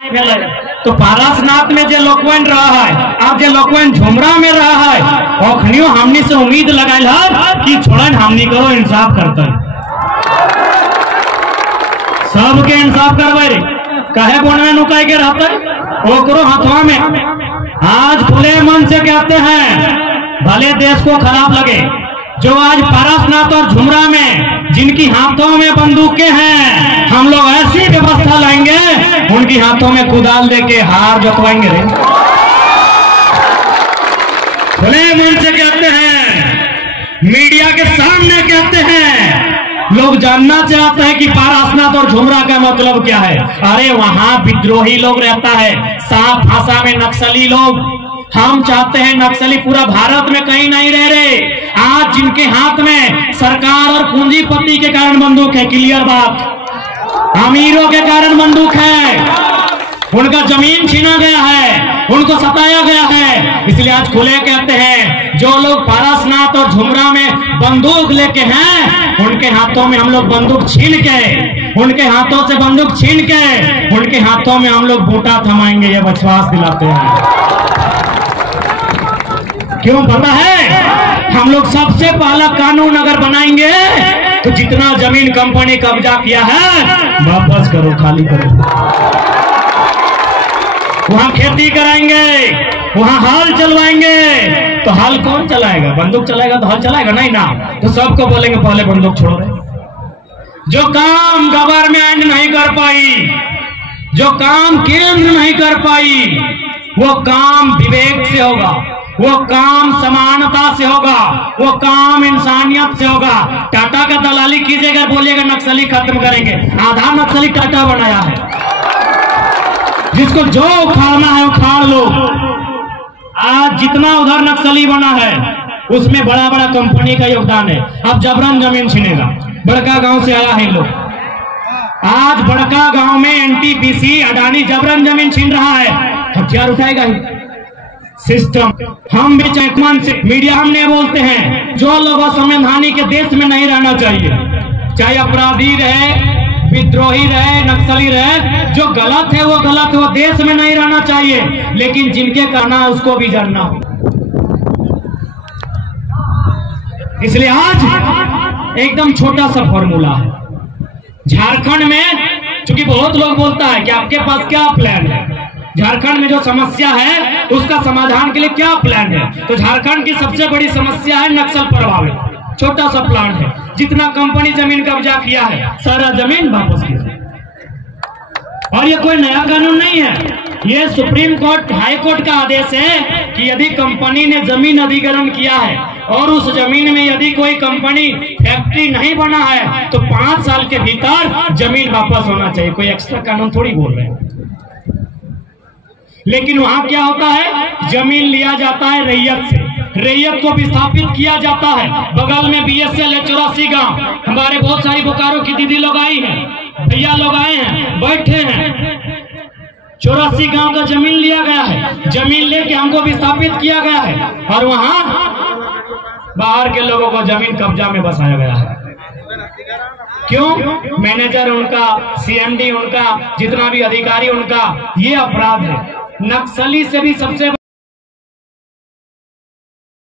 तो पारसनाथ में जो लोकवन रहा है, अब जो लोकवन झुमरा में रहा है, ओखनियो हमनी से उम्मीद लगायल है कि छोड़न हमनी करो इंसाफ करते सबके इंसाफ करवाए रे कहे बोन में नुकाई के रहते वो करो हाथवा में। आज खुले मन से कहते हैं, भले देश को खराब लगे, जो आज पारसनाथ और झुमरा में जिनकी हाथों में बंदूकें हैं, हम लोग ऐसी व्यवस्था लाएंगे उनकी हाथों में कुदाल देके हार जोतवाएंगे रे। खुले मन से कहते हैं, मीडिया के सामने कहते हैं, लोग जानना चाहते हैं कि पारसनाथ और झुमरा का मतलब क्या है। अरे वहां विद्रोही लोग रहता है, साफ भाषा में नक्सली लोग। हम चाहते हैं नक्सली पूरा भारत में कहीं नहीं रह रहे। आज जिनके हाथ में सरकार और पूंजीपति के कारण बंदूक है, क्लियर बात, अमीरों के कारण बंदूक है, उनका जमीन छीना गया है, उनको सताया गया है। इसलिए आज खुले कहते हैं, जो लोग पारसनाथ और झुमरा में बंदूक लेके हैं, उनके हाथों में हम लोग बंदूक छीन के, उनके हाथों से बंदूक छीन के उनके हाथों में हम लोग बूटा थमाएंगे, ये विश्वास दिलाते हैं। क्यों पता है, हम लोग सबसे पहला कानून अगर बनाएंगे तो जितना जमीन कंपनी कब्जा किया है वापस करो, खाली करो। वहां खेती कराएंगे, वहां हल चलवाएंगे। तो हल कौन चलाएगा? बंदूक चलाएगा तो हल चलाएगा नहीं ना। तो सबको बोलेंगे पहले बंदूक छोड़ो। जो काम गवर्नमेंट नहीं कर पाई, जो काम केंद्र नहीं कर पाई, वो काम विवेक से होगा, वो काम समानता से होगा, वो काम इंसानियत से होगा। टाटा का दलाली कीजिएगा, बोलिएगा नक्सली खत्म करेंगे। आधा नक्सली टाटा बनाया है, जिसको जो उखाड़ना है उखाड़ लो। आज जितना उधर नक्सली बना है उसमें बड़ा बड़ा कंपनी का योगदान है। अब जबरन जमीन छीनेगा, बड़का गांव से आया है लोग। आज बड़का गांव में एनटीपीसी अडानी जबरन जमीन छीन रहा है, हथियार उठाएगा ही सिस्टम। हम भी चैतमान से मीडिया हमने बोलते हैं, जो लोग संवैधानिक के देश में नहीं रहना चाहिए, चाहे अपराधी रहे, विद्रोही रहे, नक्सली रहे, जो गलत है वो गलत है, वो देश में नहीं रहना चाहिए। लेकिन जिनके करना है उसको भी जानना हो। इसलिए आज एकदम छोटा सा फॉर्मूला है। झारखंड में चूंकि बहुत लोग बोलता है कि आपके पास क्या प्लान है, झारखंड में जो समस्या है उसका समाधान के लिए क्या प्लान है। तो झारखंड की सबसे बड़ी समस्या है नक्सल प्रभावित। छोटा सा प्लान है, जितना कंपनी जमीन कब्जा किया है सारा जमीन वापस किया। और ये कोई नया कानून नहीं है, ये सुप्रीम कोर्ट हाई कोर्ट का आदेश है कि यदि कंपनी ने जमीन अधिग्रहण किया है और उस जमीन में यदि कोई कंपनी फैक्ट्री नहीं बना है तो 5 साल के भीतर जमीन वापस होना चाहिए। कोई एक्स्ट्रा कानून थोड़ी बोल रहे हैं। लेकिन वहां क्या होता है, जमीन लिया जाता है रैयत से, रैयत को विस्थापित किया जाता है। बगल में बीएसएल है 84 गांव, हमारे बहुत सारी बोकारो की दीदी लोग आई हैं, भैया लोग आए हैं, बैठे हैं। 84 गांव का जमीन लिया गया है, जमीन लेके हमको विस्थापित किया गया है और वहां बाहर के लोगों को जमीन कब्जा में बसाया गया है। क्यों? मैनेजर उनका, सीएमडी उनका, जितना भी अधिकारी उनका, ये अपराध है। नक्सली से भी सबसे